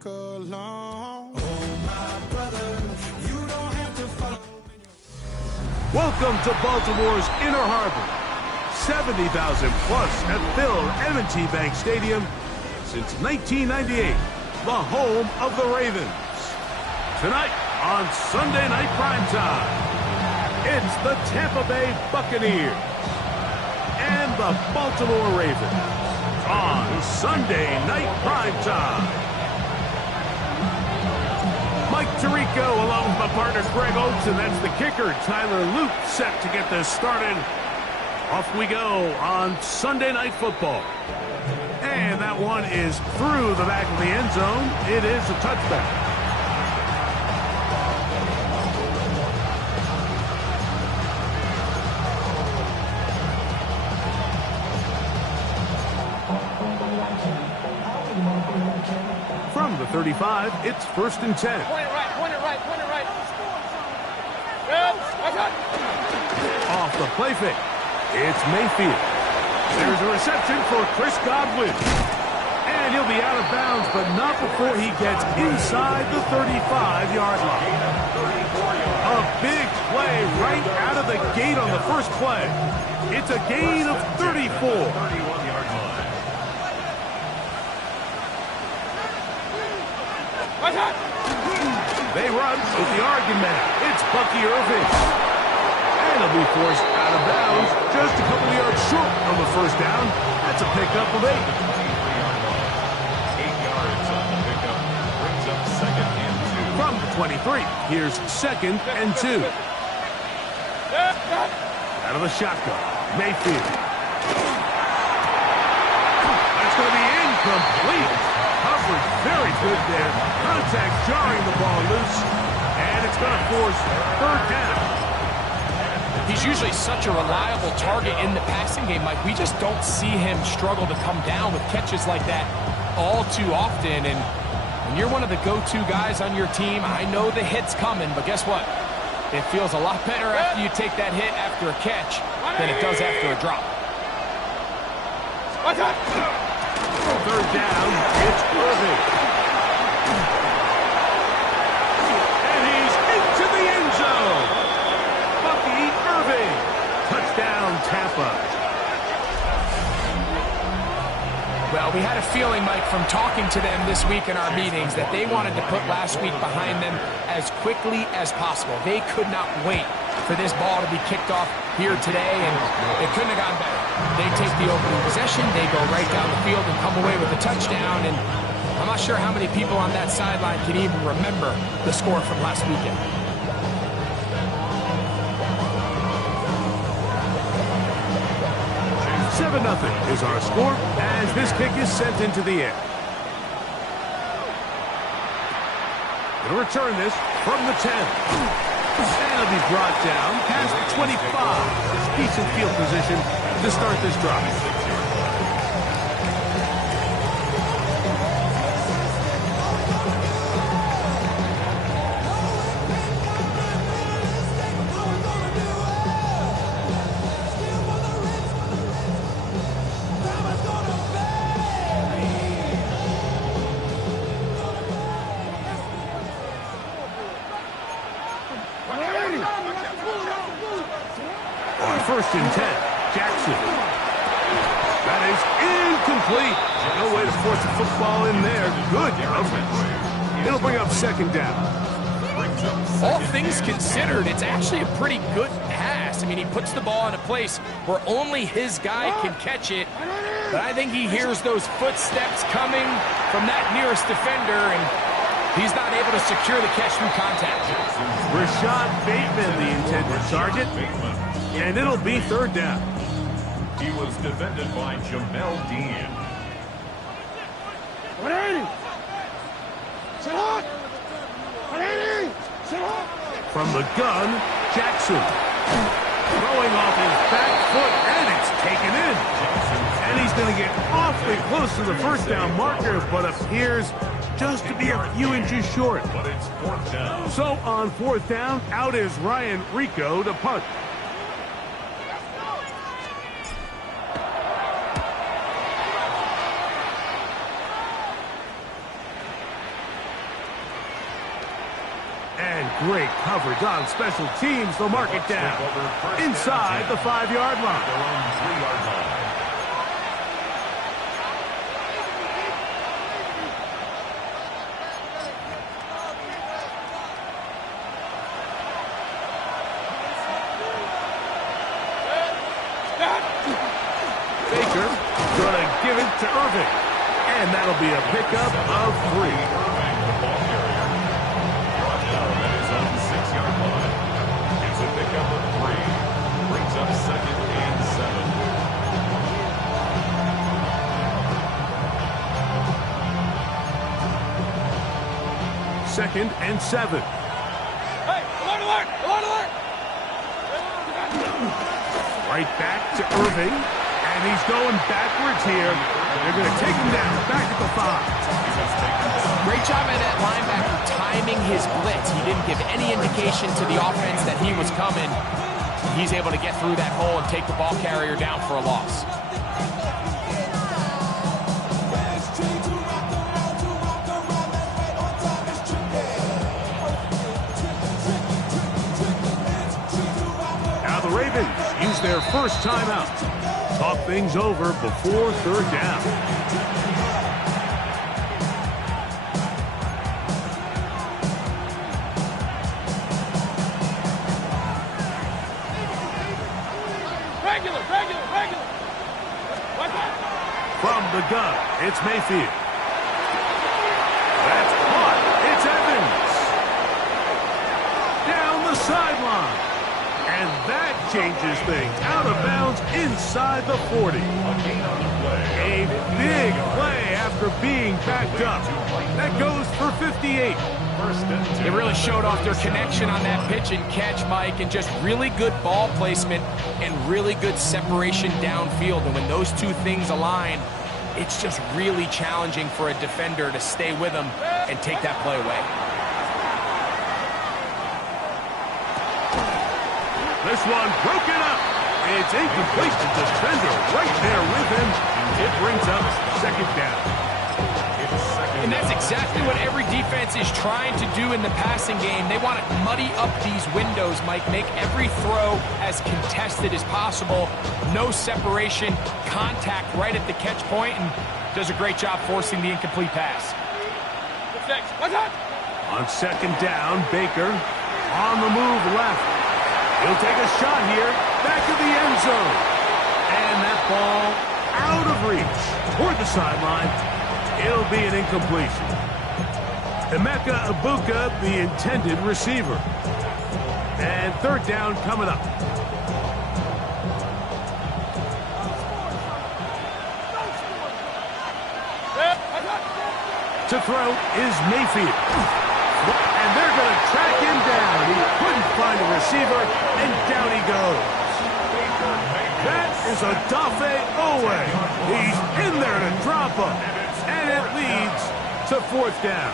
walk alone. Oh, my brother, you don't have to follow. Welcome to Baltimore's Inner Harbor. 70,000 plus at Phil M&T Bank Stadium since 1998, the home of the Ravens. Tonight on Sunday Night Primetime, it's the Tampa Bay Buccaneers and the Baltimore Ravens on Sunday Night Primetime. Mike Tirico along with my partner Greg Oates, and that's the kicker, Tyler Luke, set to get this started. Off we go on Sunday Night Football. And that one is through the back of the end zone. It is a touchback. From the 35, it's 1st and 10. Point it right, point it right, point it right. Off the play fake, it's Mayfield. There's a reception for Chris Godwin. And he'll be out of bounds, but not before he gets inside the 35-yard line. A big play right out of the gate on the first play. It's a gain of 34. They run with the argument. It's Bucky Irving. And he'll be forced out of bounds just a couple of yards short of the first down. That's a pickup of 8. 8 yards on the pickup. Brings up 2nd and 2. From the 23, here's 2nd and 2. Out of the shotgun, Mayfield. That's going to be incomplete. Coverage very good there. Contact jarring the ball loose. And it's going to force 3rd down. He's usually such a reliable target in the passing game, Mike. We just don't see him struggle to come down with catches like that all too often. And when you're one of the go-to guys on your team, I know the hit's coming, but guess what? It feels a lot better after you take that hit after a catch than it does after a drop. 3rd down, it's Irving. And he's into the end zone. Bucky Irving. Touchdown, Tampa. Well, we had a feeling, Mike, from talking to them this week in our meetings that they wanted to put last week behind them as quickly as possible. They could not wait for this ball to be kicked off here today, and it couldn't have gone better. They take the opening possession, they go right down the field and come away with a touchdown, and I'm not sure how many people on that sideline can even remember the score from last weekend. Nothing is our score as this kick is sent into the air. Going to return this from the 10. And it'll be brought down past the 25. It's decent field position to start this drive. First and 10, Jackson. That is incomplete. No way to force the football in there. Good coverage. It'll bring up 2nd down. All things considered, it's actually a pretty good pass. I mean, he puts the ball in a place where only his guy can catch it. But I think he hears those footsteps coming from that nearest defender, and he's not able to secure the catch through contact. Rashad Bateman, the intended target. And it'll be 3rd down. He was defended by Jamel Dean. From the gun, Jackson. Throwing off his back foot, and it's taken in. And he's going to get awfully close to the first down marker, but appears just to be a few inches short. But it's 4th down. So on 4th down, out is Ryan Rico to punt. great coverage on special teams. They'll mark it down inside the 5-yard line. Their own 3-yard line. Baker gonna give it to Irving. And that'll be a pickup of 3. Irving, the ball carrier. Brought down at his own 6-yard line. It's a pickup of 3. Brings up 2nd and 7. Second and 7. Hey, alert, alert, alert, alert! Right back to Irving. And he's going backwards here. They're going to take him down back at the 5. Great job by that linebacker timing his blitz. He didn't give any indication to the offense that he was coming. He's able to get through that hole and take the ball carrier down for a loss. Now the Ravens use their first timeout. Talk things over before 3rd down. Regular, regular, regular! What's that? From the gun, it's Mayfield. That's caught. It's Evans. Down the sideline. And that changes things. Out of bounds inside the 40. A big play after being backed up. That goes for 58. They really showed off their connection on that pitch and catch, Mike, and just really good ball placement and really good separation downfield. And when those two things align, it's just really challenging for a defender to stay with them and take that play away. This one broken up. It's incomplete to the defender right there with him. It brings up 2nd down. And that's exactly what every defense is trying to do in the passing game. They want to muddy up these windows, Mike, make every throw as contested as possible. No separation, contact right at the catch point, and does a great job forcing the incomplete pass. What's next? What's that? On 2nd down, Baker on the move left. He'll take a shot here, back of the end zone. And that ball out of reach toward the sideline. It'll be an incompletion. Emeka Ibuka, the intended receiver. And 3rd down coming up. To throw is Mayfield. And they're going to track him down. He couldn't find a receiver, and down he goes. That is a Dafe Owe. He's in there to drop him. And it leads to 4th down.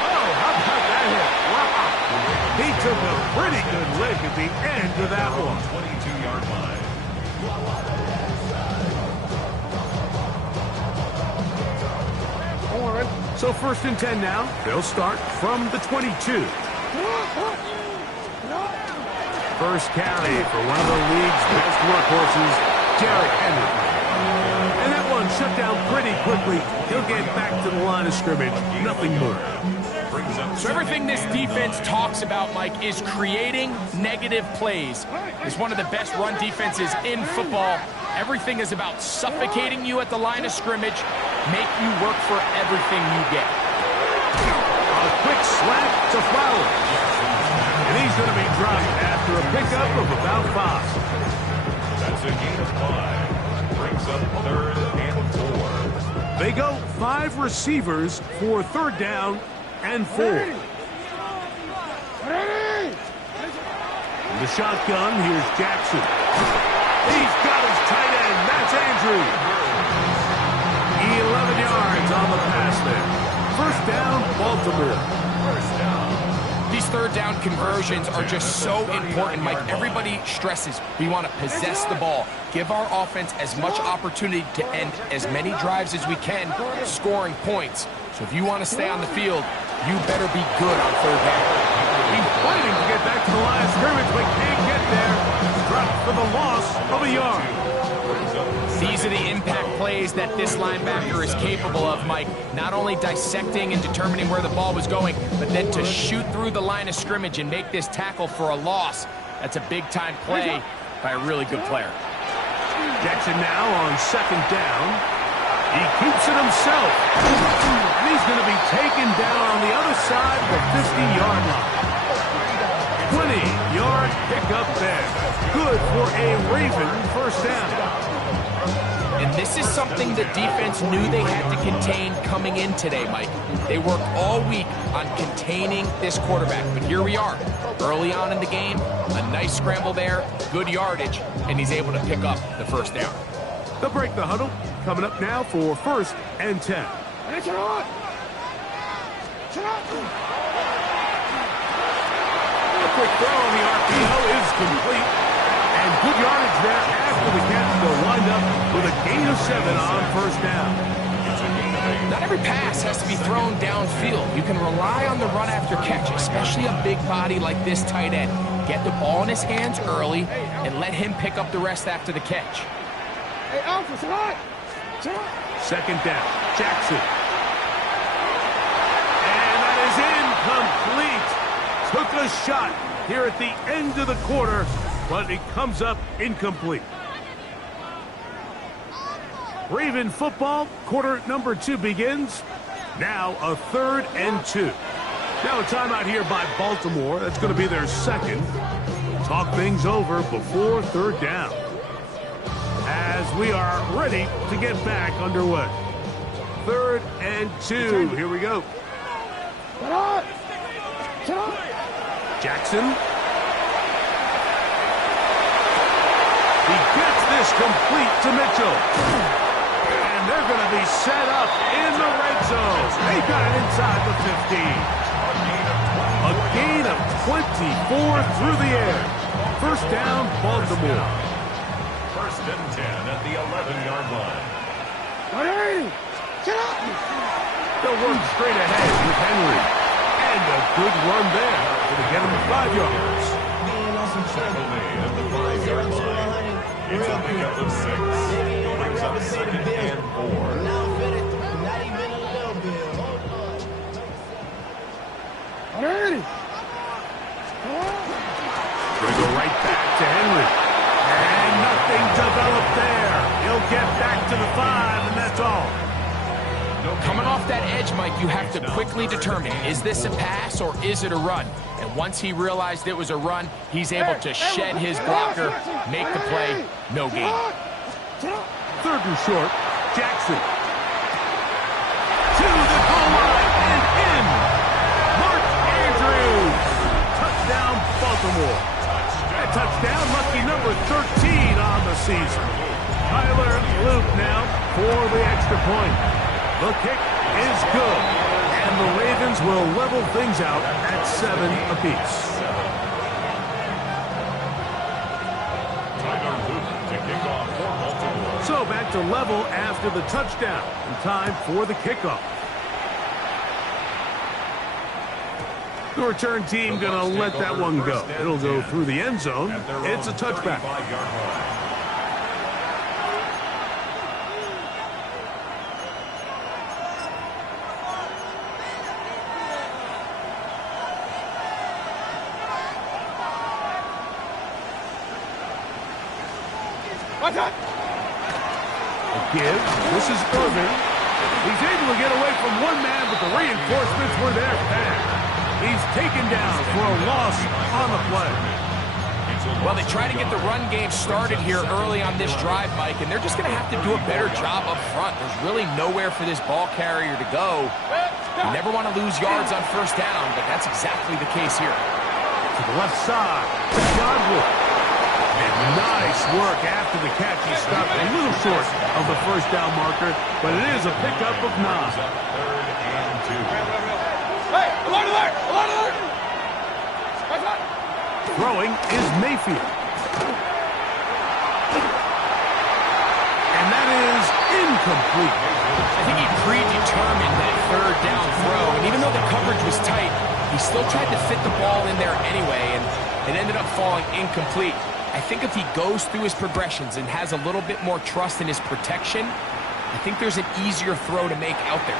Oh, how about that hit? Wow. He took a pretty good lick at the end of that one. 22-yard line. So 1st and 10 now. They'll start from the 22. First carry for one of the league's best workhorses, Derrick Henry. And that one shut down pretty quickly. He'll get back to the line of scrimmage. Nothing more. So everything this defense talks about, Mike, is creating negative plays. It's one of the best run defenses in football. Everything is about suffocating you at the line of scrimmage, make you work for everything you get. A quick slant to Flowers. And he's going to be dropped after a pickup of about 5. That's a gain of 5. Brings up 3rd and 4. They go 5 receivers for 3rd down and 4. In the shotgun, here's Jackson. He's got his tight end. That's Andrews. 11 yards on the pass there. 1st down, Baltimore. These third down conversions are just so important, Mike. Everybody stresses we want to possess the ball, give our offense as much opportunity to end as many drives as we can, scoring points. So if you want to stay on the field, you better be good on third down. He's fighting to get back to the line of scrimmage, but can't get there. Dropped for the loss of a yard. These are the impact plays that this linebacker is capable of, Mike. Not only dissecting and determining where the ball was going, but then to shoot through the line of scrimmage and make this tackle for a loss. That's a big-time play by a really good player. Jackson now on second down. He keeps it himself. And he's going to be taken down on the other side of the 50-yard line. 20-yard pickup there. Good for a Raven first down. And this is something the defense knew they had to contain coming in today, Mike. They worked all week on containing this quarterback. But here we are, early on in the game, a nice scramble there, good yardage, and he's able to pick up the first down. They'll break the huddle. Coming up now for 1st and 10. A quick throw on the RPO is complete. And good yardage there after the catch. They'll wind up with a gain of 7 on first down. Not every pass has to be thrown downfield. You can rely on the run after catch, especially a big body like this tight end. Get the ball in his hands early and let him pick up the rest after the catch. Hey, Alpha, tonight. Second down, Jackson. And that is incomplete. Took a shot here at the end of the quarter, but it comes up incomplete. Raven football, quarter number 2 begins. Now a 3rd and 2. Now a timeout here by Baltimore. That's going to be their second. Talk things over before 3rd down, as we are ready to get back underway. 3rd and 2. Here we go. Jackson. He gets this complete to Mitchell. And they're going to be set up in the red zone. They got it inside the 15. A gain of 24 through the air. First down, Baltimore. 1st and 10 at the 11-yard line. They'll work straight ahead with Henry. And a good run there to get him 5 yards. Secondly at the 5-yard line. It's a pickup of 6. Brings up 2nd and 4. Going to go right back to Henry. And nothing developed there. He'll get back to the 5, and that's all. Coming off that edge, Mike, you have to quickly determine, is this a pass or is it a run? And once he realized it was a run, he's able to shed his blocker, make the play, no gain. 3rd and short, Jackson. To the goal line and in. Mark Andrews. Touchdown, Baltimore. That touchdown, lucky number 13 on the season. Tyler Luke now for the extra point. The kick is good, and the Ravens will level things out at 7 apiece. Tyler Luke to kick off for Baltimore. So back to level after the touchdown, and time for the kickoff. The return team going to let that one go. It'll go through the end zone. It's a touchback. 35-yard line. A give. This is Irvin. He's able to get away from one man, but the reinforcements were there fast. He's taken down for a loss on the play. Well, they try to get the run game started here early on this drive, Mike, and they're just going to have to do a better job up front. There's really nowhere for this ball carrier to go. You never want to lose yards on first down, but that's exactly the case here. To the left side, Godwin. And nice work after the catch. He stopped a little short of the first down marker, but it is a pickup of 9. 3rd and 2. Hey, alert, alert, alert, alert! Throwing is Mayfield. And that is incomplete. I think he predetermined that third down throw, and even though the coverage was tight, he still tried to fit the ball in there anyway, and it ended up falling incomplete. I think if he goes through his progressions and has a little bit more trust in his protection, I think there's an easier throw to make out there.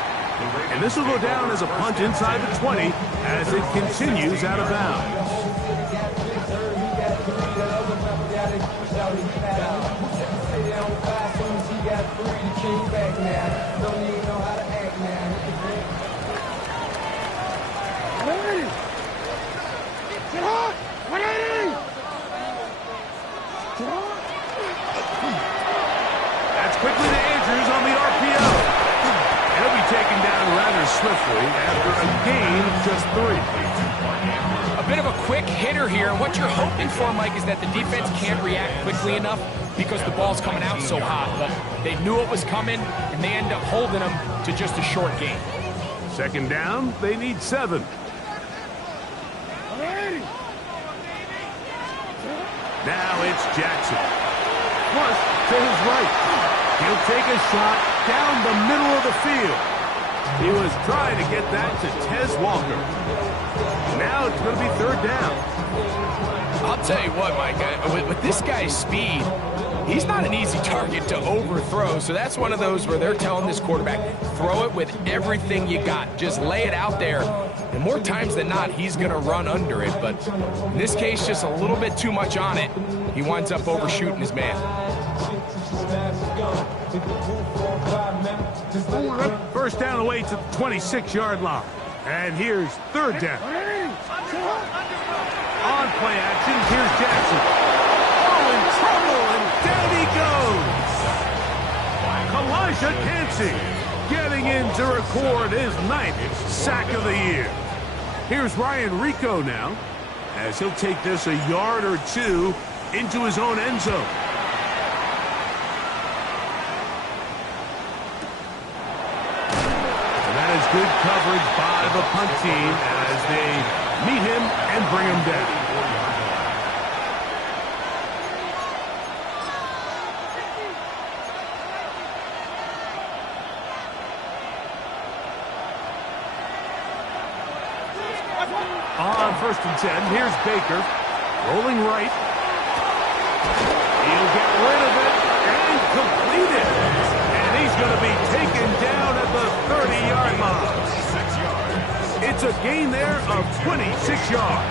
And this will go down as a punt inside the 20 as it continues out of bounds. That's quickly to Andrews on the RPO. He'll be taken down rather swiftly after a gain of just 3. A bit of a quick hitter here. What you're hoping for, Mike, is that the defense can't react quickly enough because the ball's coming out so hot. But they knew it was coming, and they end up holding them to just a short gain. Second down, they need 7. Now it's Jackson. Plus, to his right. He'll take a shot down the middle of the field. He was trying to get that to Tez Walker. Now it's going to be third down. I'll tell you what, Mike, with this guy's speed, he's not an easy target to overthrow. So that's one of those where they're telling this quarterback, throw it with everything you got. Just lay it out there. And more times than not, he's going to run under it. But in this case, just a little bit too much on it. He winds up overshooting his man. First down away to the 26-yard line. And here's third down. On play action, here's Jackson. Oh, in trouble, and down he goes. Kalijah Kancey getting in to record his 9th sack of the year. Here's Ryan Rico now, as he'll take this a yard or 2 into his own end zone. Good coverage by the punt team as they meet him and bring him down. On 1st and 10, here's Baker, rolling right. He'll get rid of it and complete it. And he's going to be taken down at the 30-yard line. It's a gain there of 26 yards.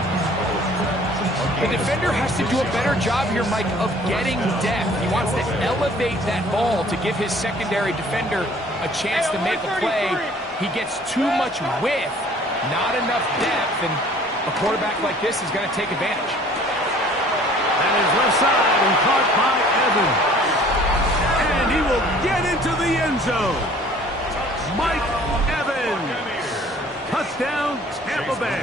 The defender has to do a better job here, Mike, of getting depth. He wants to elevate that ball to give his secondary defender a chance to make a play. He gets too much width, not enough depth, and a quarterback like this is going to take advantage. That is left side and caught by Evans. And he will get into the end zone. Mike Evans. Touchdown, Tampa Bay.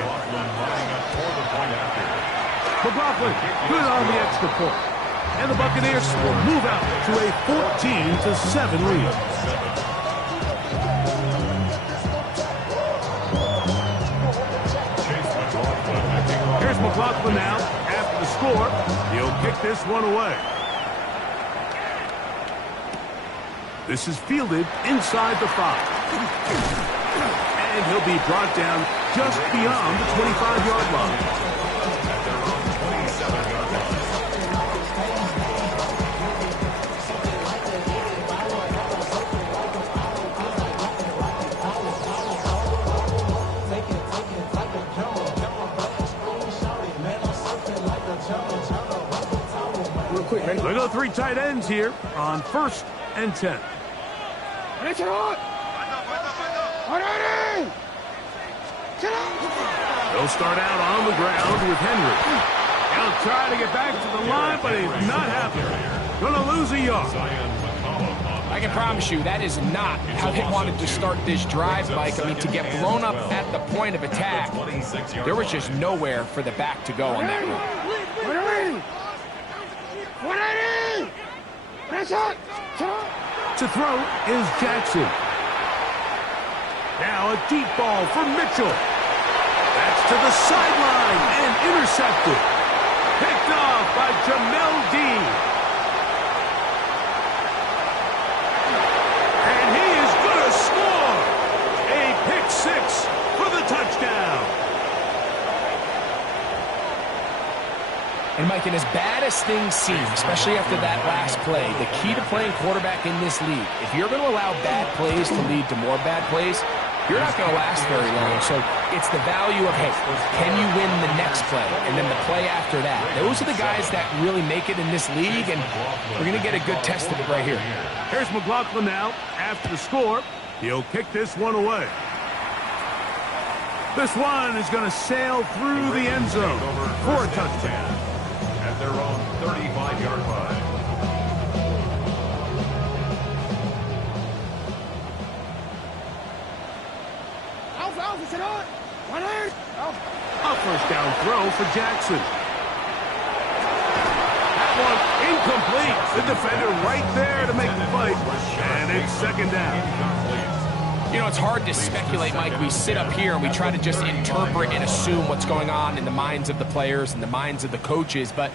McLaughlin, good on the extra point. And the Buccaneers will move out to a 14-7 lead. Here's McLaughlin now. After the score, he'll kick this one away. This is fielded inside the 5. And he'll be brought down just beyond the 25-yard line. Look at the 3 tight ends here on 1st and 10. They'll start out on the ground with Henry. He'll try to get back to the line, but it's not happening. Gonna lose a yard. I can promise you that is not how they wanted to start this drive, Mike. I mean, to get blown up at the point of attack, there was just nowhere for the back to go on that run. To throw is Jackson. Now a deep ball for Mitchell. That's to the sideline and intercepted. Jamel Dean. And he is going to score. A pick six for the touchdown. And, Mike, and as bad as things seem, especially after that last play, the key to playing quarterback in this league, if you're going to allow bad plays to lead to more bad plays, you're not going to last very long. So it's the value of, hey, can you win the next play and then the play after that? Those are the guys that really make it in this league, and we're going to get a good test of it right here. Here's McLaughlin now. After the score, he'll kick this one away. This one is going to sail through the end zone for a touchdown. At their own 35-yard line. Alpha, sit on. 1 8. A first down throw for Jackson. That one incomplete. The defender right there to make the fight. And it's second down. You know, it's hard to speculate, Mike. We sit up here and we try to just interpret and assume what's going on in the minds of the players and the minds of the coaches, but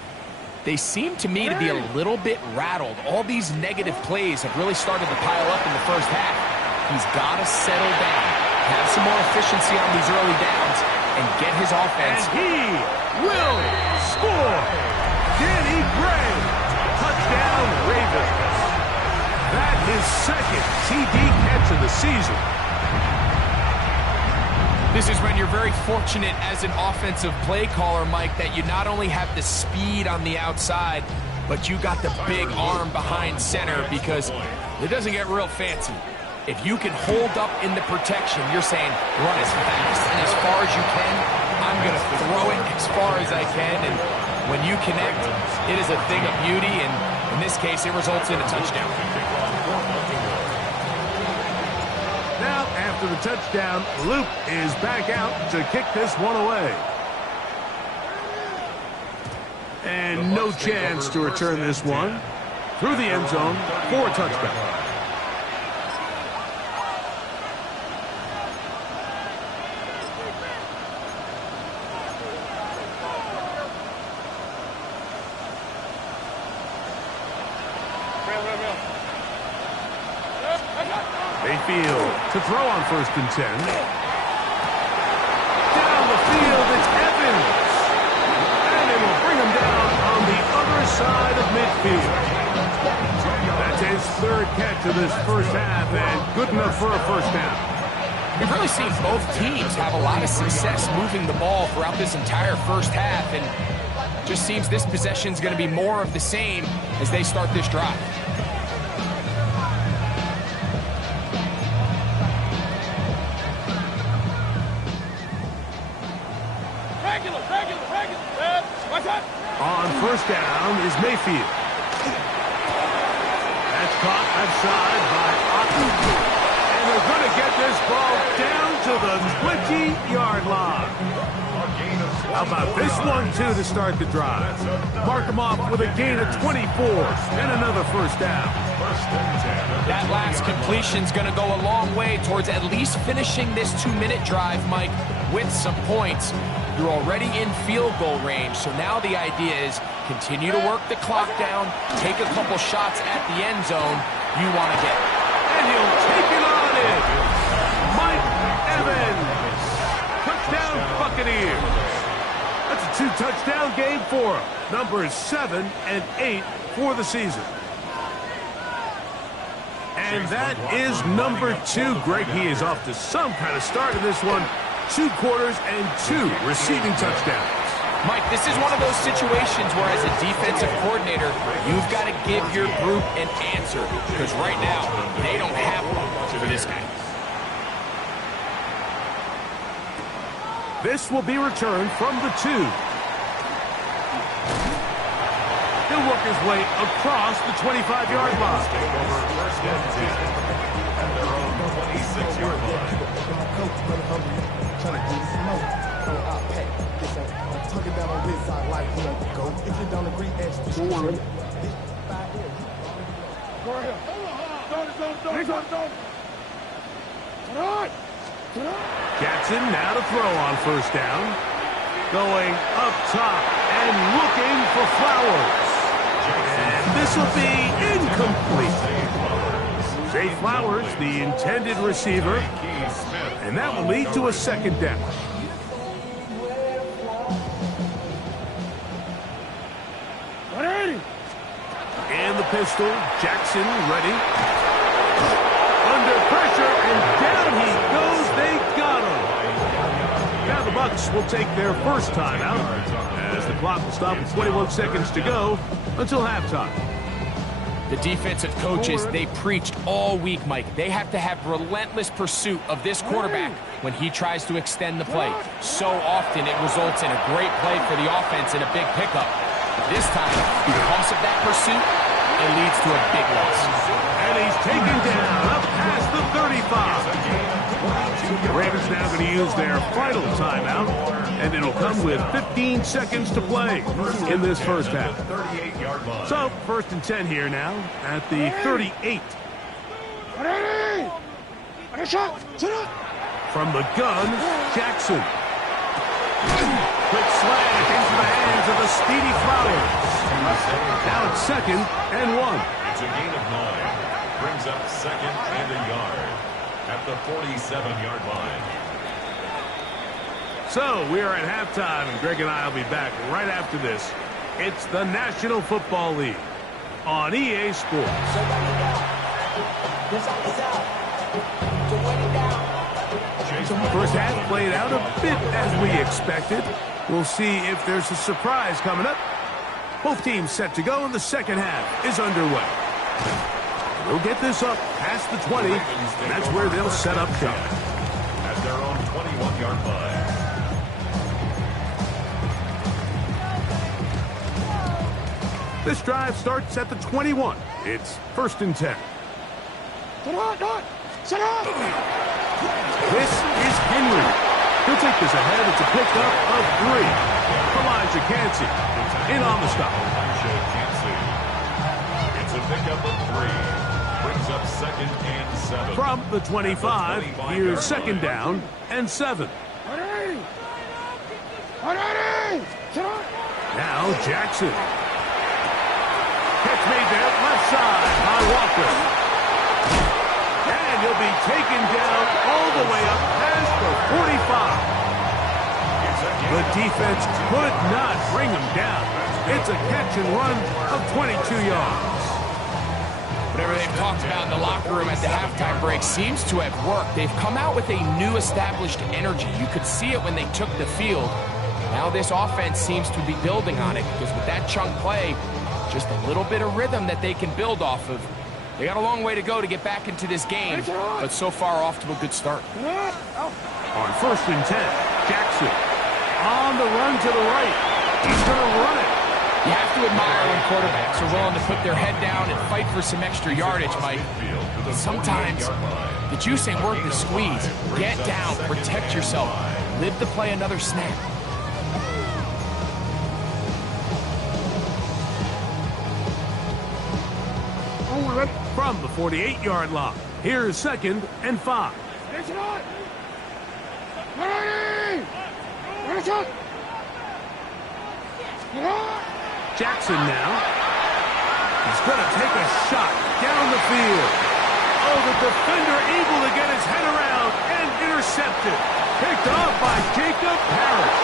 they seem to me to be a little bit rattled. All these negative plays have really started to pile up in the first half. He's got to settle down, have some more efficiency on these early downs, and get his offense. And he will score. Danny Gray. Touchdown, Ravens. That is second TD catch of the season. This is when you're very fortunate as an offensive play caller, Mike, that you not only have the speed on the outside, but you got the big arm behind center, because it doesn't get real fancy. If you can hold up in the protection, you're saying run as fast and as far as you can. I'm going to throw it as far as I can, and when you connect, it is a thing of beauty, and in this case, it results in a touchdown. Now, after the touchdown, Luke is back out to kick this one away. And no chance to return this one through the end zone for a touchdown. Mayfield to throw on 1st and 10. Down the field, it's Evans. And they will bring him down on the other side of midfield. That's his 3rd catch of this first half, and good enough for a first down. We've really seen both teams have a lot of success moving the ball throughout this entire first half, and just seems this possession's going to be more of the same as they start this drive. On 1st down is Mayfield. That's caught outside by Otten. And they're going to get this ball down to the 20-yard line. How about this one, too, to start the drive? Mark them off with a gain of 24 and another first down. That last completion's going to go a long way towards at least finishing this 2-minute drive, Mike, with some points. You're already in field goal range, so now the idea is continue to work the clock down, take a couple shots at the end zone you want to get. And he'll take it on in. Mike Evans. Touchdown Buccaneers. That's a 2-touchdown game for him. Numbers 7 and 8 for the season. And that is number 2. Greg, he is off to some kind of start in this one. 2 quarters and 2 receiving touchdowns. Mike, this is one of those situations where as a defensive coordinator, you've got to give your group an answer, because right now, they don't have one for this guy. This will be returned from the 2. He'll work his way across the 25-yard line. At their own 26-yard line. Jackson now to throw on 1st down. Going up top and looking for Flowers. This will be incomplete. Zay Flowers, the intended receiver, and that will lead to a second down. And the pistol, Jackson ready. Under pressure, and down he goes. They got him. Now the Bucs will take their first timeout as the clock will stop with 21 seconds to go until halftime. The defensive coaches, they preached all week, Mike. They have to have relentless pursuit of this quarterback when he tries to extend the play. So often it results in a great play for the offense and a big pickup. This time, because of that pursuit, it leads to a big loss. And he's taken down up past the 35. The Ravens now going to use their final timeout, and it'll come with 15 seconds to play in this first half. So, first and 10 here now at the 38. From the gun, Jackson. Quick slant into the hands of the speedy Flowers. Now it's second and 1. It's a gain of 9. Brings up second and a yard at the 47-yard line. So we are at halftime, and Greg and I will be back right after this. It's the National Football League on EA Sports. First half played out a bit as we expected. We'll see if there's a surprise coming up. Both teams set to go, and the second half is underway. We'll get this up past the 20, and that's where they'll set up shop. At their own 21-yard line. This drive starts at the 21. It's first and 10. This is Henry. He'll take this ahead. It's a pickup of 3. Elijah Cansey in on the stop. It's a pickup of 3. Brings up second and 7. From the 25, here's second down and 7. Now Jackson. Catch made there, left side by Walker. And he'll be taken down all the way up past the 45. The defense could not bring him down. It's a catch and run of 22 yards. Whatever they've talked about in the locker room at the halftime break seems to have worked. They've come out with a new established energy. You could see it when they took the field. Now this offense seems to be building on it because with that chunk play, just a little bit of rhythm that they can build off of. They got a long way to go to get back into this game, but so far off to a good start. On first and 10, Jackson on the run to the right. He's going to run it. You have to admire when quarterbacks are willing to put their head down and fight for some extra yardage, Mike. Sometimes the juice ain't worth the squeeze. Get down, protect yourself, live to play another snap. From the 48-yard line, here's second and 5. Jackson now. He's going to take a shot down the field. Oh, the defender able to get his head around and intercepted. Picked off by Jacob Harris.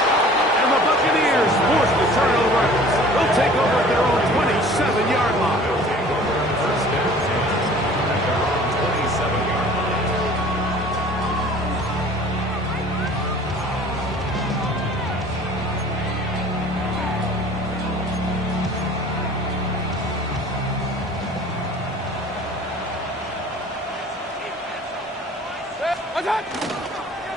And the Buccaneers force the turnover. They'll take over at their own 27-yard line.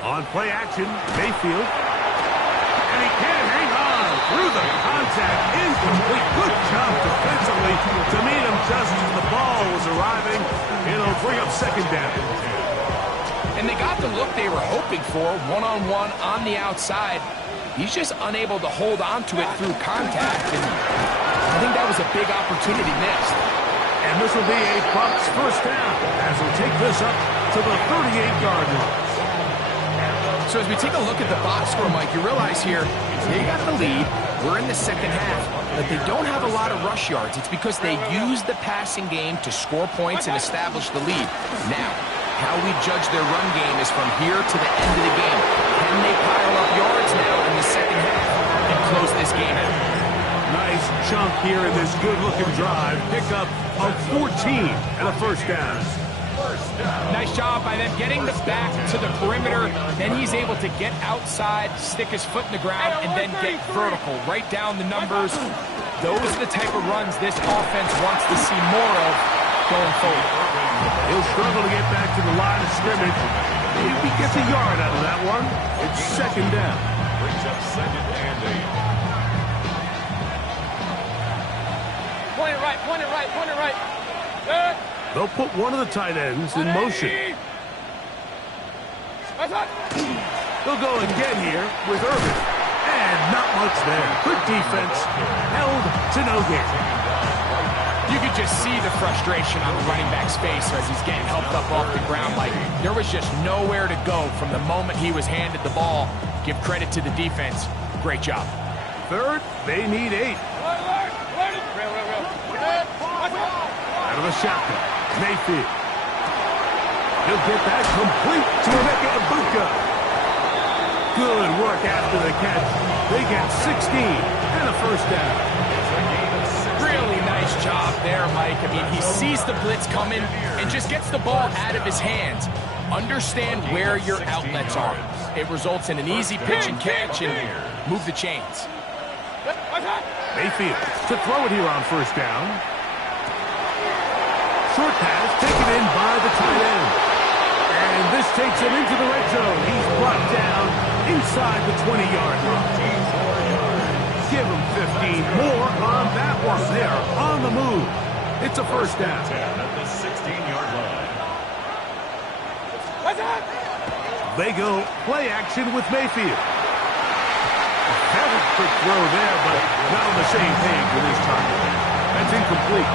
On play action, Mayfield. And he can't hang on through the contact. Incomplete. Good job defensively to meet him just as the ball was arriving. It'll bring up second down. And they got the look they were hoping for, one-on-one on the outside. He's just unable to hold on to it through contact. And I think that was a big opportunity missed. And this will be a Bucs first down as we'll take this up to the 38-yard line. So So as we take a look at the box score, Mike, you realize here, they got the lead. We're in the second half, but they don't have a lot of rush yards. It's because they use the passing game to score points and establish the lead. Now, how we judge their run game is from here to the end of the game. Can they pile up yards now in the second half and close this game out? Nice chunk here in this good-looking drive. Pickup of 14 and a first down. Nice job by them getting the back to the perimeter. Then he's able to get outside, stick his foot in the ground, and then get vertical. Right down the numbers. Those are the type of runs this offense wants to see more of going forward. He'll struggle to get back to the line of scrimmage. If he gets a yard out of that one, it's second down. Brings up second and 8. Point it right, point it right, point it right. Good. They'll put one of the tight ends in motion. They'll go again here with Irvin. And not much there. Good defense. Held to no gain. You could just see the frustration on the running back's face as he's getting helped up off the ground. Like there was just nowhere to go from the moment he was handed the ball. Give credit to the defense. Great job. Third, they need 8. Out of the shotgun, Mayfield. He'll get that complete to Emeka Ibuka. Good work after the catch. They get 16 and a first down. Really nice job there, Mike. I mean, he sees the blitz coming and just gets the ball out of his hands. Understand where your outlets are. It results in an easy pitch and catch and move the chains. Mayfield to throw it here on first down. Short pass taken in by the tight end. And this takes him into the red zone. He's brought down inside the 20-yard line. Give him 15 more on that one. They're on the move. It's a first down. 10 at the 16-yard line. They go play action with Mayfield. Had a quick throw there, but not on the same page with his target. That's incomplete.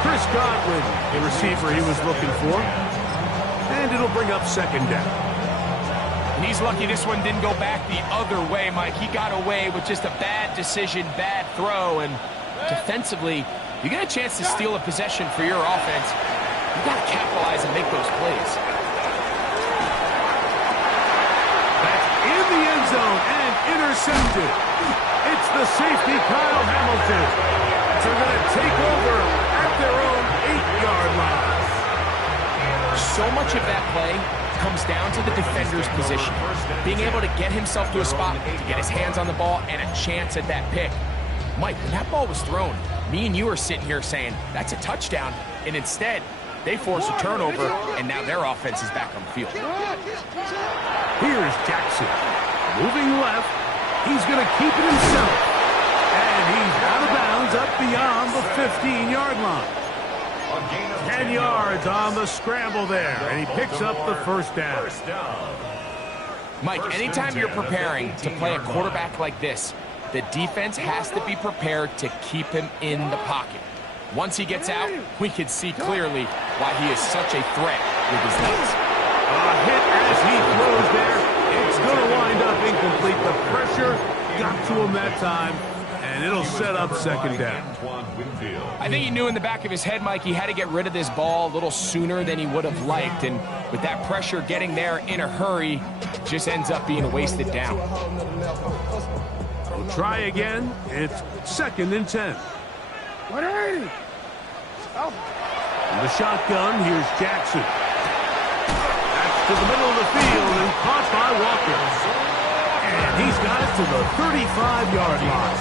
Chris Godwin, the receiver he was looking for. And it'll bring up second down. And he's lucky this one didn't go back the other way, Mike. He got away with just a bad decision, bad throw. And defensively, you get a chance to steal a possession for your offense. You got to capitalize and make those plays. That's in the end zone and intercepted. It's the safety, Kyle Hamilton. They're going to take over at their own 8-yard line. So much of that play comes down to the defender's position. Being able to get himself to a spot, to get his hands on the ball, and a chance at that pick. Mike, when that ball was thrown, me and you are sitting here saying, that's a touchdown. And instead, they force a turnover, and now their offense is back on the field. Here's Jackson. Moving left. He's going to keep it himself. And he's out of bounds up beyond the 15-yard line. 10 yards on the scramble there, and he picks up the first down. Mike, anytime you're preparing to play a quarterback like this, the defense has to be prepared to keep him in the pocket. Once he gets out, we can see clearly why he is such a threat with his legs. A hit as he throws there. It's going to wind up incomplete. The pressure got to him that time, and it'll set up second down. I think he knew in the back of his head, Mike, he had to get rid of this ball a little sooner than he would have liked. And with that pressure getting there in a hurry, just ends up being a wasted down. We'll try again. It's second and 10. 180. In the shotgun, here's Jackson. That's to the middle of the field and caught by Walker. And he's got it to the 35-yard line.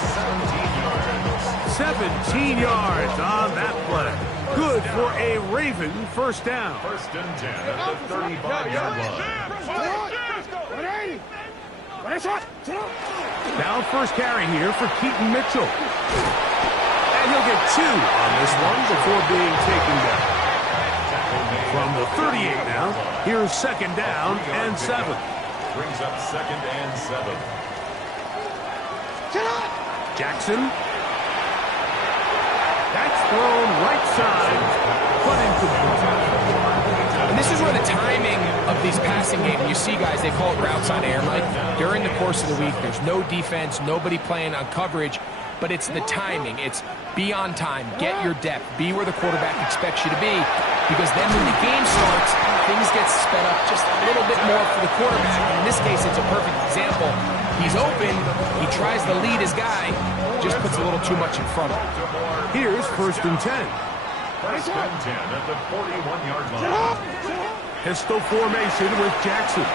17 yards on that play. Good for a Raven first down. First and 10 at the 35-yard line. 180. Now first carry here for Keaton Mitchell. And he'll get 2 on this one before being taken down. From the 38 now, here's second down and 7. Brings up second and 7. Jackson. That's thrown right side, but incomplete. And this is where the timing of these passing games, you see guys, they call it routes on air, Mike. During the course of the week, there's no defense, nobody playing on coverage, but it's the timing. It's be on time, get your depth, be where the quarterback expects you to be, because then when the game starts, things get sped up just a little bit more for the quarterback. And in this case, it's a perfect example. He's open, he tries to lead his guy, just puts a little too much in front of him. Here's 1st and 10. First and 10 at the 41-yard line. Pistol formation with Jackson.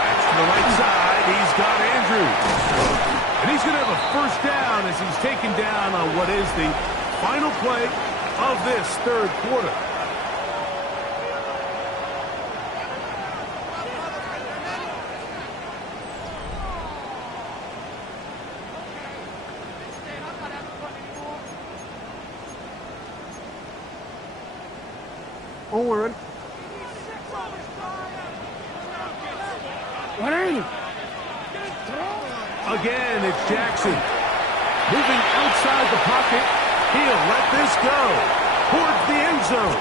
That's to the right side. He's got Andrews. And he's going to have a first down as he's taken down on what is the final play of this 3rd quarter. Onward. 180. Again, it's Jackson. Moving outside the pocket. He'll let this go towards the end zone.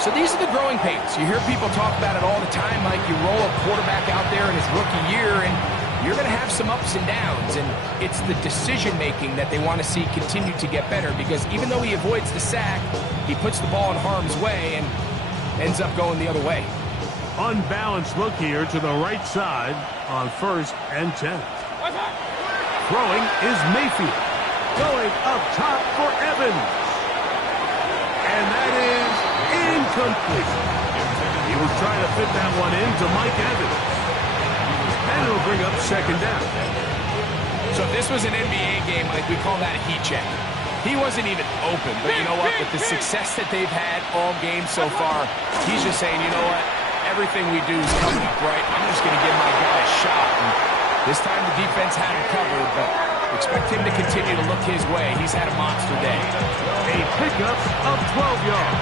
So these are the growing pains. You hear people talk about it all the time, Mike. You roll a quarterback out there in his rookie year, and you're going to have some ups and downs. And it's the decision-making that they want to see continue to get better, because even though he avoids the sack, he puts the ball in harm's way and ends up going the other way. Unbalanced look here to the right side on 1st and 10. Throwing is Mayfield. Going up top for Evans. And that is incomplete. He was trying to fit that one into Mike Evans. And it'll bring up 2nd down. So if this was an NBA game, like we call that a heat check. He wasn't even open, but you know what? With the success that they've had all game so far, he's just saying, you know what? Everything we do is coming up right. I'm just going to give my guy a shot. And this time the defense had him covered, but expect him to continue to look his way. He's had a monster day. A pickup of 12 yards.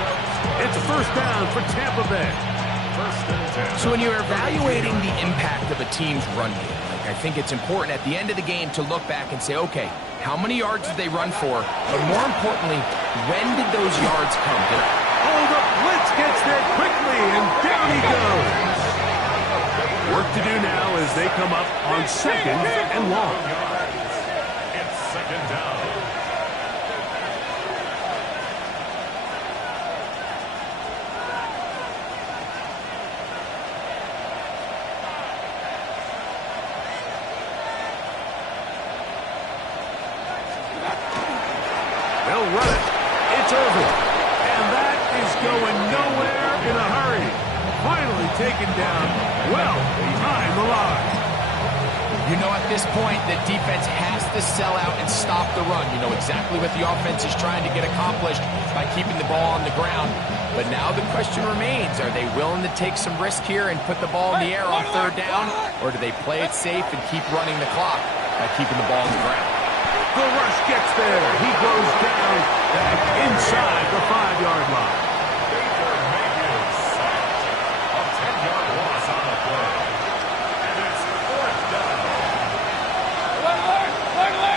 It's a first down for Tampa Bay. So when you're evaluating the impact of a team's run game, I think it's important at the end of the game to look back and say, okay, how many yards did they run for? But more importantly, when did those yards come? Oh, the blitz gets there quickly, and down he goes. Work to do now as they come up on 2nd and long. It's 2nd down. They'll run it. It's over. And that is going nowhere in a hurry. Finally taken down well behind the line. You know, at this point, the defense has to sell out and stop the run. You know exactly what the offense is trying to get accomplished by keeping the ball on the ground. But now the question remains, are they willing to take some risk here and put the ball in the air on 3rd down? Or do they play it safe and keep running the clock by keeping the ball on the ground? The rush gets there. He goes down back inside the 5-yard line. Baker Mayfield sacked. A 10-yard loss on the play. And it's 4th down. Alert! Regular.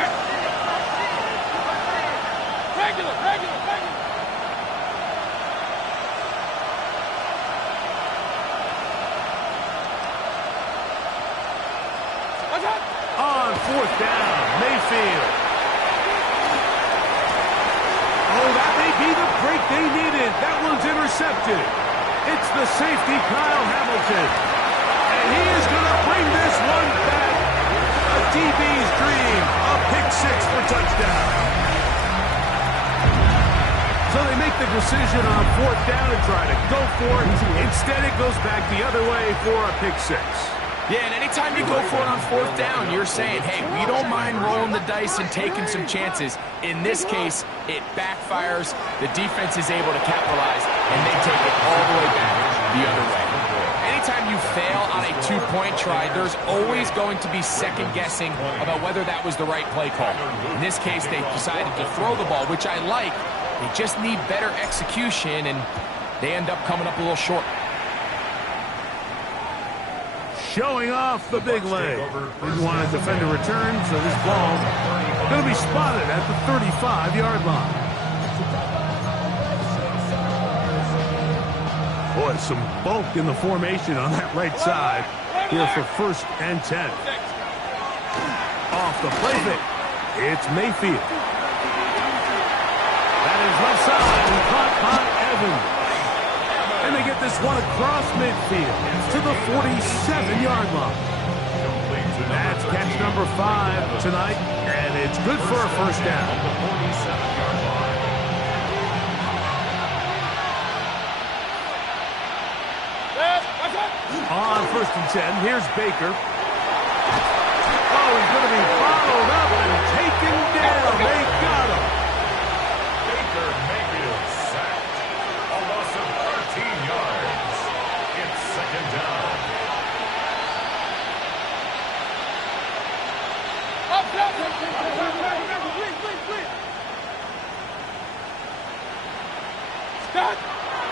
On 4th down, Mayfield. Oh, that may be the break they needed. That one's intercepted. It's the safety, Kyle Hamilton. And he is going to bring this one back. A DB's dream. A pick 6 for touchdown. So they make the decision on 4th down and try to go for it. Instead, it goes back the other way for a pick 6. Yeah, and anytime you go for it on 4th down, you're saying, hey, we don't mind rolling the dice and taking some chances. In this case, it backfires. The defense is able to capitalize, and they take it all the way back the other way. Anytime you fail on a 2-point try, there's always going to be second-guessing about whether that was the right play call. In this case, they decided to throw the ball, which I like. They just need better execution, and they end up coming up a little short. Showing off the big leg. Didn't want to defend a return, so this ball going to be spotted at the 35-yard line. Boy, some bulk in the formation on that right side here for 1st and 10. Off the play fake. It's Mayfield. That is left side and caught by Evans. And they get this one across midfield to the 47-yard line. That's catch number 5 tonight, and it's good for a first down. On 1st and 10, here's Baker. Oh, he's going to be followed up and taken down. They got him. Baker Mayfield sacked. A loss of 13 yards. It's 2nd down.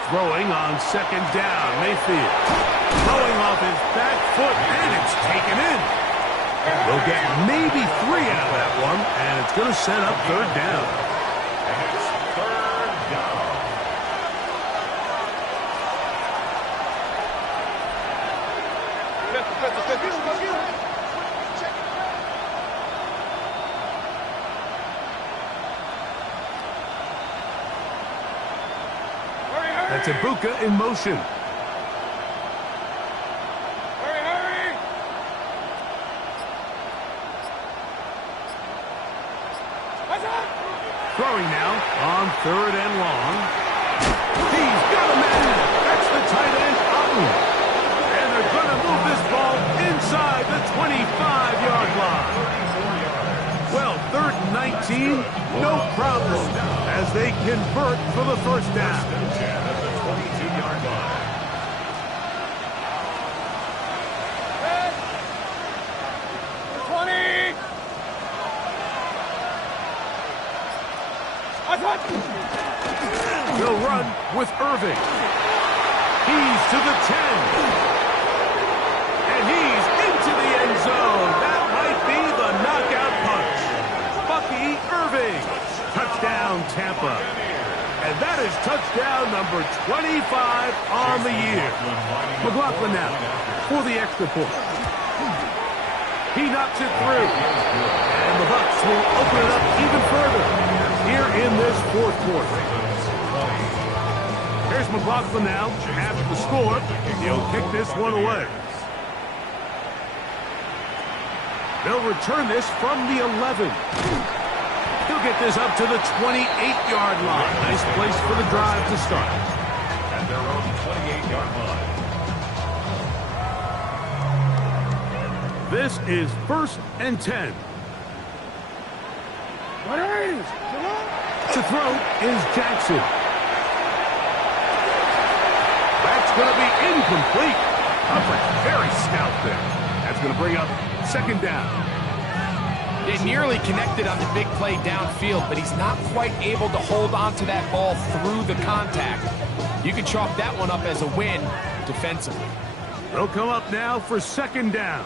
Throwing on 2nd down, Mayfield. Throwing off his back foot, and it's taken in. They'll get maybe 3 out of that one, and it's going to set up 3rd down. And it's 3rd down. That's Bucs in motion. Throwing now on 3rd and long. He's got a man. That's the tight end, Otten. And they're going to move this ball inside the 25-yard line. Well, 3rd and 19, no problem as they convert for the first down. 22-yard line. They'll run with Irving. He's to the 10. And he's into the end zone. That might be the knockout punch. Bucky Irving. Touchdown, Tampa. And that is touchdown number 25 on the year. McLaughlin now for the extra point. He knocks it through. And the Bucs will open it up even further here in this 4th quarter. Here's McLaughlin now after the score. He'll kick this one away. They'll return this from the 11. He'll get this up to the 28-yard line. Nice place for the drive to start. At their own 28-yard line. This is 1st and 10. To throw is Jackson. That's going to be incomplete. Humphrey, very stout there. That's going to bring up 2nd down. They nearly connected on the big play downfield, but he's not quite able to hold on to that ball through the contact. You can chalk that one up as a win defensively. They'll come up now for 2nd down.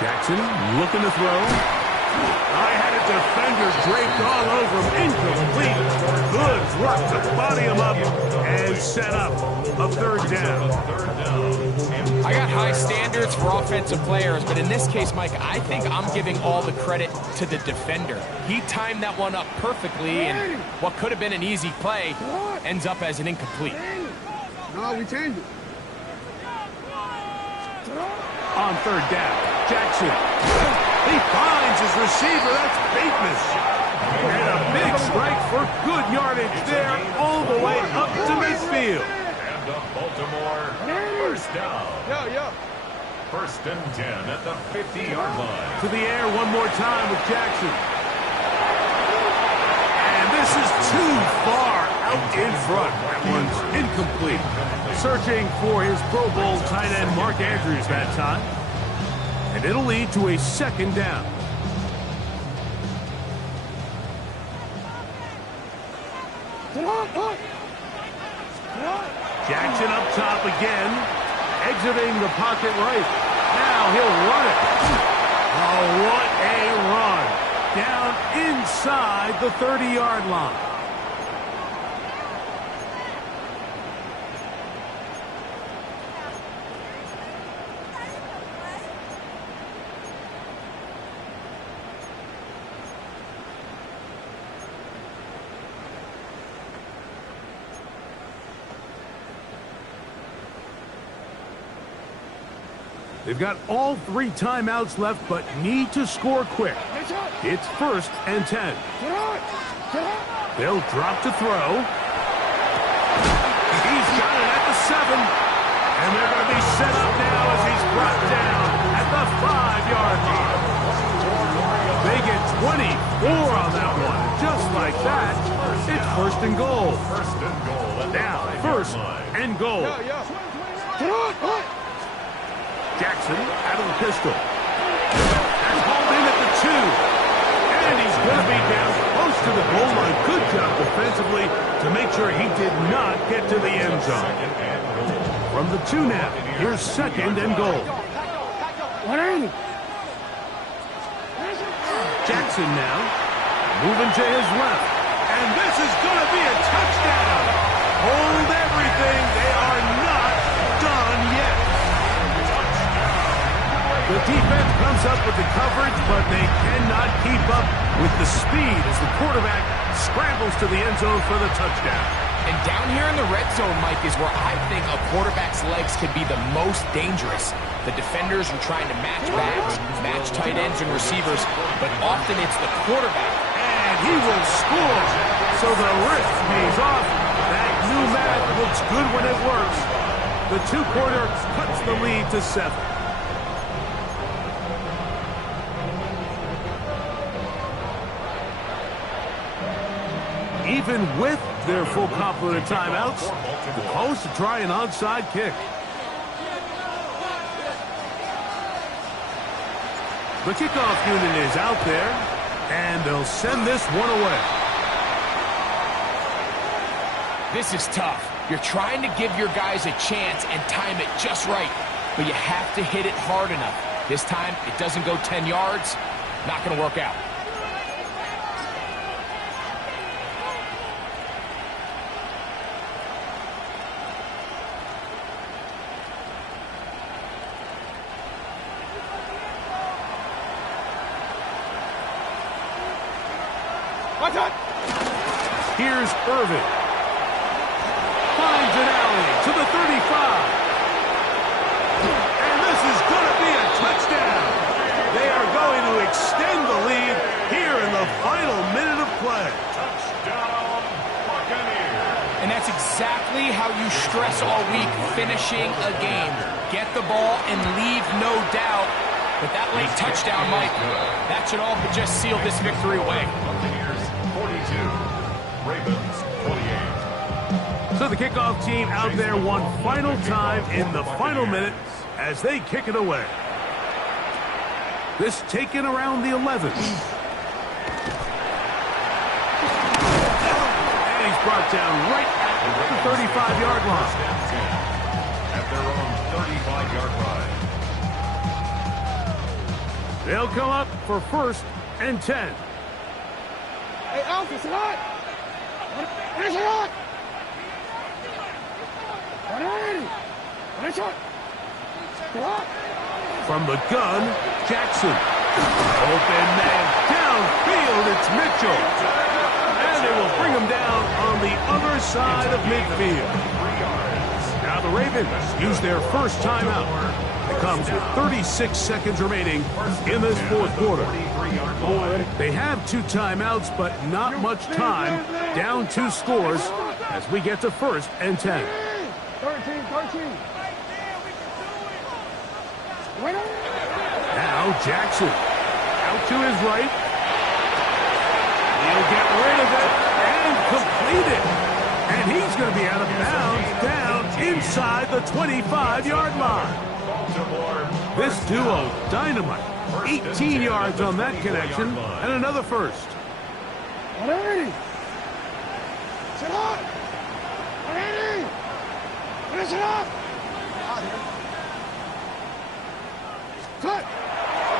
Jackson looking to throw. I had a defender draped all over him. Incomplete. Good work to body him up and set up a 3rd down. I got high standards for offensive players, but in this case, Mike, I think I'm giving all the credit to the defender. He timed that one up perfectly, and what could have been an easy play ends up as an incomplete. No, we changed it. On 3rd down, Jackson. He finds his receiver. That's Bateman. And a big strike for good yardage there all the way up to midfield. And the Baltimore 1st down. 1st and 10 at the 50-yard line. To the air one more time with Jackson. And this is too far out in front. That one's incomplete. Searching for his Pro Bowl tight end Mark Andrews that time. And it'll lead to a 2nd down. Jackson up top again, exiting the pocket right. Now he'll run it. Oh, what a run. Down inside the 30-yard line. They've got all 3 timeouts left, but need to score quick. It's 1st and 10. They'll drop to throw. He's got it at the 7. And they're going to be set up now as he's brought down at the 5-yard line. They get 24 on that one. Just like that, it's 1st and goal. Now, 1st and goal. Jackson out of the pistol. That's hauled in at the 2. And he's going to be down close to the goal line. Good job defensively to make sure he did not get to the end zone. From the 2 now, here's 2nd and goal. Jackson now, moving to his left. And this is going to be a touchdown. Hold everything. They are not done yet. The defense comes up with the coverage, but they cannot keep up with the speed as the quarterback scrambles to the end zone for the touchdown. And down here in the red zone, Mike, is where I think a quarterback's legs can be the most dangerous. The defenders are trying to match backs, match tight ends and receivers, but often it's the quarterback. And he will score. So the risk pays off. That new math looks good when it works. The 2-quarter cuts the lead to 7. Even with their full complement of timeouts, the call is to try an onside kick. The kickoff unit is out there, and they'll send this one away. This is tough. You're trying to give your guys a chance and time it just right, but you have to hit it hard enough. This time, it doesn't go 10 yards. Not going to work out. Here's Irvin. Finds an alley to the 35. And this is going to be a touchdown. They are going to extend the lead here in the final minute of play. Touchdown, Buccaneers. And that's exactly how you stress all week finishing a game. Get the ball and leave no doubt. But that late touchdown, Mike, that should all but just seal this victory away. Buccaneers 42, Ravens 28. So the kickoff team out there one final time in the final minute as they kick it away. This taken around the 11. And he's brought down right at the 35-yard line. At their own 35-yard line. They'll come up for 1st and 10. Hey, Alpha, it's hot. It's hot. From the gun, Jackson. Open man downfield, it's Mitchell. And they will bring him down on the other side of midfield. Now the Ravens use their first timeout. It comes with 36 seconds remaining in this 4th quarter. They have 2 timeouts, but not much time. Down 2 scores as we get to 1st and 10. 13. Now Jackson out to his right. He'll get rid of it and complete it. And he's going to be out of bounds down inside the 25-yard line. This duo, dynamite. 18 yards on that connection and another 1st.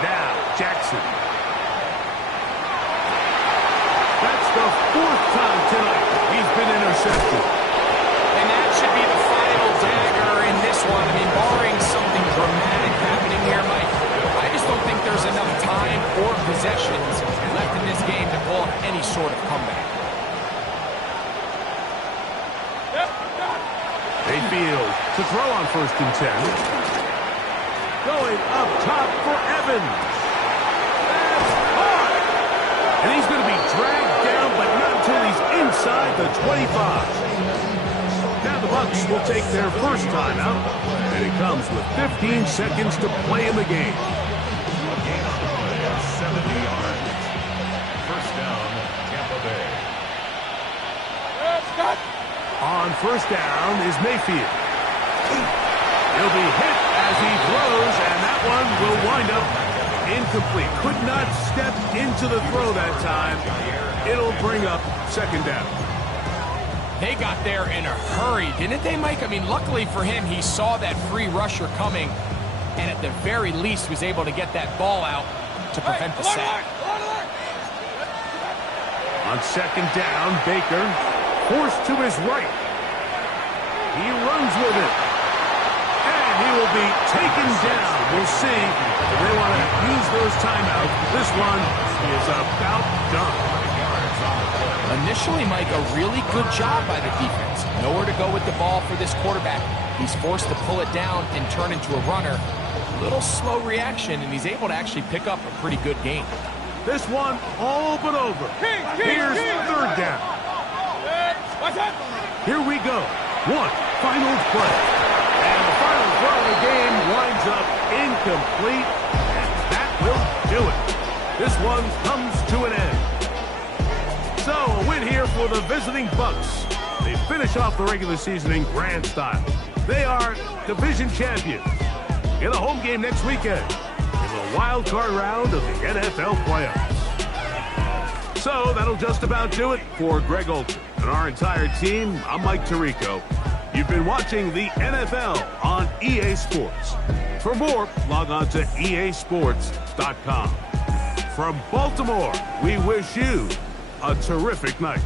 Now Jackson. That's the 4th time tonight he's been intercepted. And that should be the final dagger in this one. I mean, barring something dramatic happening here, Mike, I just don't think there's enough time or possessions left in this game to pull off any sort of comeback. Mayfield to throw on 1st and 10. Going up top for Evans. That's caught. And he's going to be dragged down, but not until he's inside the 25. Now the Bucs will take their first timeout, and it comes with 15 seconds to play in the game. A gain on the play of 70 yards. First down, Tampa Bay. On first down is Mayfield. He'll be hit as he throws, and that one will wind up incomplete. Could not step into the throw that time. It'll bring up second down. They got there in a hurry, didn't they, Mike? I mean, luckily for him, he saw that free rusher coming, and at the very least was able to get that ball out to prevent the sack. On second down, Baker forced to his right. He runs with it. And he will be taken down. We'll see if they want to use those timeouts. This one is about done. Initially, Mike, a really good job by the defense. Nowhere to go with the ball for this quarterback. He's forced to pull it down and turn into a runner. Little slow reaction, and he's able to actually pick up a pretty good gain. This one all but over. Here's third down. Here we go. One final play. And the final throw of the game winds up incomplete. And that will do it. This one comes to an end. So, a win here for the visiting Bucs. They finish off the regular season in grand style. They are division champions. Get a home game next weekend in the wild card round of the NFL playoffs. So, that'll just about do it for Greg Olson and our entire team. I'm Mike Tirico. You've been watching the NFL on EA Sports. For more, log on to easports.com. From Baltimore, we wish you a terrific night.